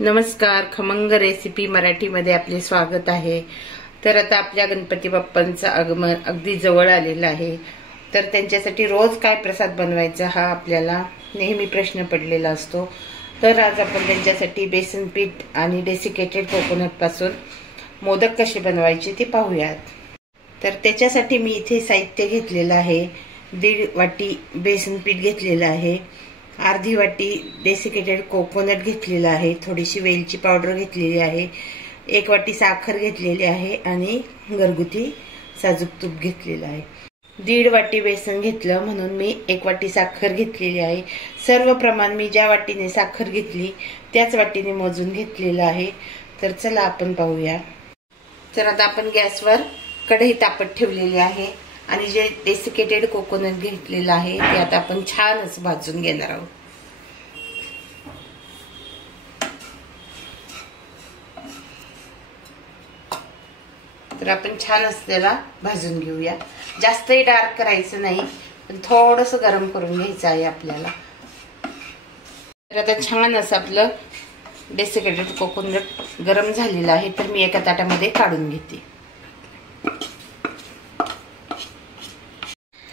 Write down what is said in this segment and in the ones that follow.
नमस्कार, खमंग रेसिपी मराठीमध्ये आपले स्वागत आहे। तर आता आपल्या गणपती बाप्पांचं आगमन अगदी जवळ आलेलं आहे। तर त्यांच्यासाठी रोज काय प्रसाद बनवायचा हा आपल्याला नेहमी प्रश्न पडलेला असतो। तर आज आपण त्यांच्यासाठी बेसन पीठ आणि डेसिकेटेड कोकोनट पासून मोदक कसे बनवायचे ते पाहूयात। तर त्याच्यासाठी मी इथे साहित्य घेतलेलं आहे। 1.5 वाटी बेसन पीठ घेतलेलं आहे, अर्धी वाटी डेसिकेटेड कोकोनट घेतलेला आहे, थोडीशी वेलची पावडर घेतलेली आहे, 1 वाटी साखर घेतलेली आहे आणि घरगुती साजूक तूप घेतलेलं आहे। 1.5 वाटी बेसन घेतलं म्हणून मी 1 वाटी साखर घेतलेली आहे। सर्व प्रमाण मी ज्या वाटीने साखर घेतली त्याच वाटीने मोजून घेतलेलं आहे। तर चला आपण पाहूया। तर आता आपण गॅसवर कढई तापत ठेवलेली आहे आणि जे डेसिकेटेड कोकोनट घेतलेलं आहे ते आता आपण छान असं भाजून घेणार आहोत। तर आपण छान असं त्याला भाजून घेऊया। जास्तही डार्क करायचं नाही, पण थोडंसं गरम करून घ्यायचं आहे आपल्याला। तर आता छान असं आपलं डेसिकेटेड कोकोनट गरम झालेलं आहे। तर मी एका ताटामध्ये काढून घेते।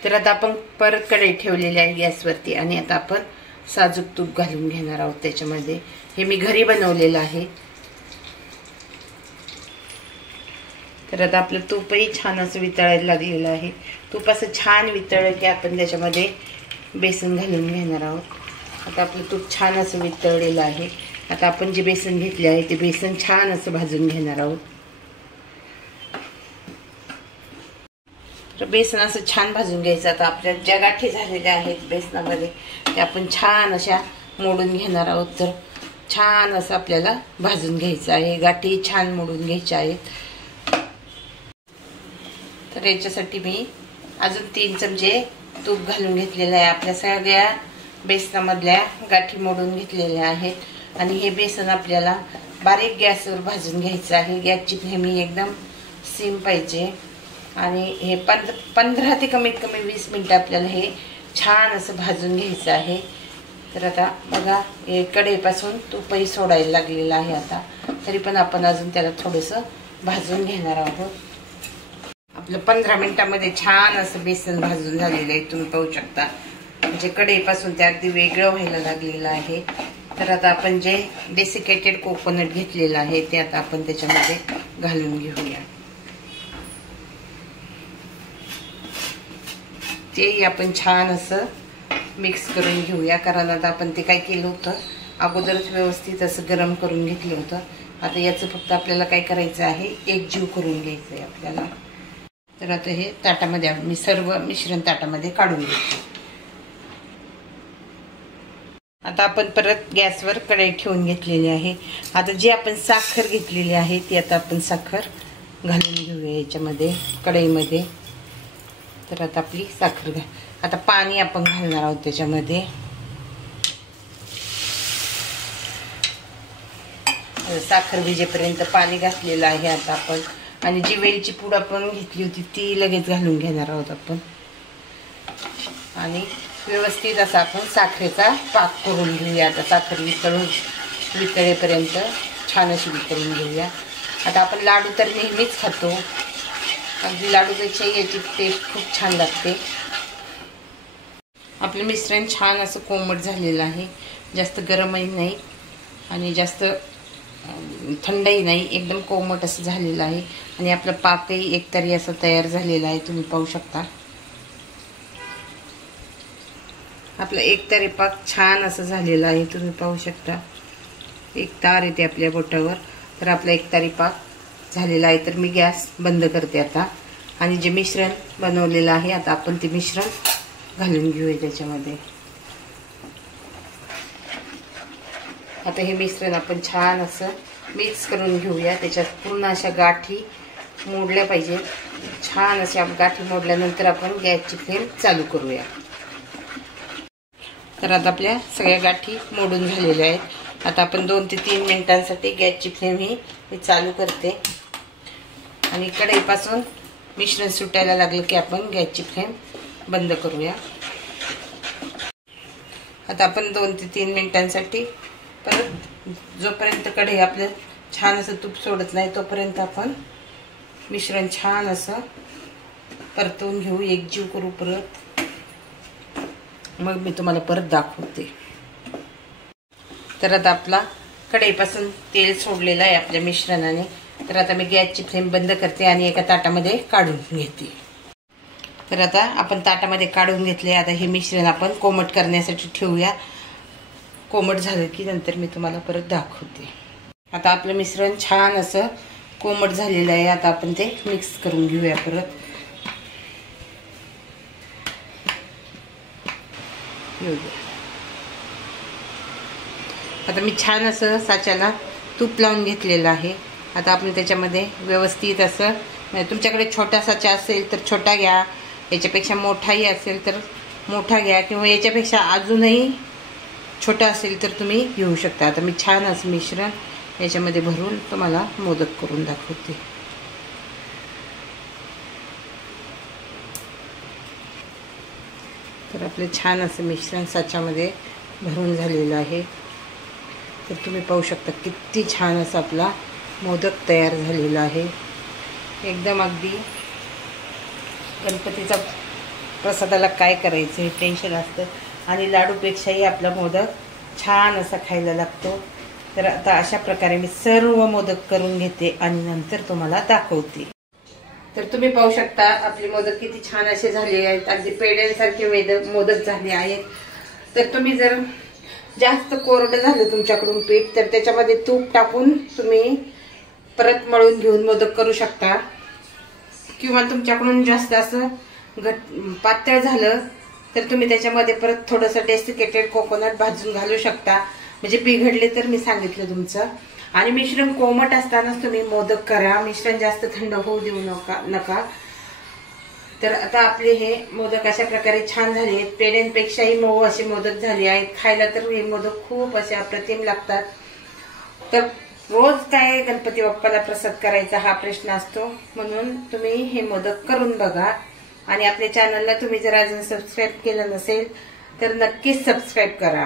तर आता आपण परत कढई ठेवलेली आहे गॅसवरती आणि आता आपण साजूक तूप घालून घेणार आहोत त्याच्यामध्ये। हे मी घरी बनवलेलं आहे। तर आता आपलं तूपही छान असं वितळायला लागलेलं आहे। तूप असं छान वितळलं की आपण त्याच्यामध्ये बेसन घालून घेणार आहोत। आता आपलं तूप छान असं वितळलेलं आहे। आता आपण जे बेसन घेतले आहे ते बेसन छान असं भाजून घेणार आहोत। तर बेसन असं छान भाजून घ्यायचं। आता आपल्या ज्या गाठी झालेल्या आहेत बेसनामध्ये ते आपण छान अशा मोडून घेणार आहोत। तर छान असं आपल्याला भाजून घ्यायचं आहे, गाठी छान मोडून घ्यायच्या आहेत। तर याच्यासाठी मी अजून 3 चमचे तूप घालून घेतलेलं आहे। आपल्या सगळ्या बेसनामधल्या गाठी मोडून घेतलेल्या आहेत आणि हे बेसन आपल्याला बारीक गॅसवर भाजून घ्यायचं आहे। गॅसची फ्लेम एकदम सिम पाहिजे आणि हे 15 ते कमीत कमी 20 मिनिटं आपल्याला हे छान असं भाजून घ्यायचं आहे। तर आता बघा हे कढईपासून तूपही सोडायला लागलेलं आहे आता, तरी पण आपण अजून त्याला थोडंसं भाजून घेणार आहोत। आपलं 15 मिनिटांमध्ये छान असं बेसन भाजून झालेलं आहे, तुम्ही पाहू शकता। म्हणजे कढईपासून ते अगदी वेगळं व्हायला लागलेलं आहे। तर आता आपण जे डेसिकेटेड कोकोनट घेतलेलं आहे ते आता आपण त्याच्यामध्ये घालून घेऊया। ते आपण छान असं मिक्स करून घेऊया, कारण आता आपण ते काय केलं होतं अगोदरच व्यवस्थित असं गरम करून घेतलं होतं। आता याचं फक्त आपल्याला काय करायचं आहे, एकजीव करून घ्यायचं आहे आपल्याला। तर आता हे ताटामध्ये मी सर्व मिश्रण ताटामध्ये काढून घेते। आता आपण परत गॅसवर कढई ठेवून घेतलेली आहे। आता जी आपण साखर घेतलेली आहे ती आता आपण साखर घालून घेऊया याच्यामध्ये कढईमध्ये। तर आता आपली साखर आता पाणी आपण घालणार आहोत त्याच्यामध्ये। साखर भिजेपर्यंत पाणी घातलेलं आहे आता आपण, आणि जी वेलची पूड आपण घेतली होती ती लगेच घालून घेणार आहोत आपण। आणि व्यवस्थित असा आपण साखरेचा पाक करून घेऊया। आता साखर वितळेपर्यंत छान अशी वितळून घेऊया। आता आपण लाडू तर नेहमीच खातो, अगदी लाडूपेक्षा याची टेस्ट खूप छान लागते। आपलं मिश्रण छान असं कोमट झालेलं आहे, जास्त गरमही नाही आणि जास्त थंडही नाही, एकदम कोमट असं झालेलं आहे। आणि आपलं पाकही एकतरी असं तयार झालेला आहे, तुम्ही पाहू शकता। आपलं एकतरी पाक छान असं झालेलं आहे, तुम्ही पाहू शकता। एक तार येते आपल्या बोटावर। तर आपला एकतरी पाक झालेला आहे। तर मी गॅस बंद करते आता आणि जे मिश्रण बनवलेलं आहे आता आपण ते मिश्रण घालून घेऊया त्याच्यामध्ये। आता हे मिश्रण आपण छान असं मिक्स करून घेऊया। त्याच्यात पूर्ण अशा गाठी मोडल्या पाहिजेत। छान अशा गाठी मोडल्यानंतर आपण गॅसची फ्लेम चालू करूया। तर आता आपल्या सगळ्या गाठी मोडून झालेल्या आहेत। आता आपण 2 ते 3 मिनिटांसाठी गॅसची फ्लेम ही चालू करते आणि कढईपासून मिश्रण सुटायला लागलं की आपण गॅसची फ्लेम बंद करूया। आता आपण 2 ते 3 मिनिटांसाठी परत जोपर्यंत कढई आपलं छान असं तूप सोडत नाही तोपर्यंत आपण मिश्रण छान असं परतवून घेऊ, एकजीव करू परत. मग मी तुम्हाला परत दाखवते. तर आता आपला कढईपासून तेल सोडलेलं आहे आपल्या मिश्रणाने. तर आता मी गॅसची फ्लेम बंद करते आणि एका ताटामध्ये काढून घेते. तर आता आपण ताटामध्ये काढून घेतले. आता हे मिश्रण आपण कोमट करण्यासाठी ठेवूया. कोमट झालं की नंतर मी तुम्हाला परत दाखवते. आता आपलं मिश्रण छान असं कोमट झालेलं आहे. आता आपण ते मिक्स करून घेऊया परत. आता मी छान असं साच्याला तूप लावून घेतलेलं आहे. आता आपण त्याच्यामध्ये व्यवस्थित असं, तुमच्याकडे छोटा साचा असेल तर छोटा घ्या, याच्यापेक्षा मोठाही असेल तर मोठा घ्या, किंवा याच्यापेक्षा अजूनही छोटा असेल तर तुम्ही घेऊ शकता. आता मी छान असं मिश्रण याच्यामध्ये भरून तुम्हाला मोदक करून दाखवते. तर आपले छान असं मिश्रण साच्यामध्ये भरून झालेलं आहे. तर तुम्ही पाहू शकता किती छान असा आपला मोदक तयार झालेला आहे. एकदम अगदी गणपतीचा प्रसादाला काय करायचं हे टेन्शन असतं, आणि लाडूपेक्षाही आपला मोदक छान असा खायला लागतो. तर आता अशा प्रकारे मी सर्व मोदक करून घेते आणि नंतर तुम्हाला दाखवते. तर तुम्ही पाहू शकता आपले मोदक किती छान असे झाले आहेत. अगदी पेढ्यांसारखे मोदक झाले आहेत. तर तुम्ही जर जास्त कोरडं झालं तुमच्याकडून पीठ तर त्याच्यामध्ये तूप टाकून तुम्ही परत मळून घेऊन मोदक करू शकता, किंवा तुमच्याकडून जास्त असं पातळ झालं तर तुम्ही त्याच्यामध्ये परत थोडंसं डेसिकेटेड कोकोनट भाजून घालू शकता, म्हणजे बिघडले तर मी सांगितलं तुमचं. आणि मिश्रण कोमट असतानाच तुम्ही मोदक करा, मिश्रण जास्त थंड होऊ देऊ नका. तर आता आपले हे मोदक अशा प्रकारे छान झाले आहेत. पेढ्यांपेक्षाही मऊ असे मोदक झाले आहेत. खायला तर हे मोदक खूप असे अप्रतिम लागतात. तर रोज काय गणपती बाप्पाला प्रसाद करायचा हा प्रश्न असतो, म्हणून तुम्ही हे मोदक करून बघा. आणि आपल्या चॅनलला तुम्ही जर अजून सबस्क्राईब केलं नसेल तर नक्कीच सबस्क्राईब करा.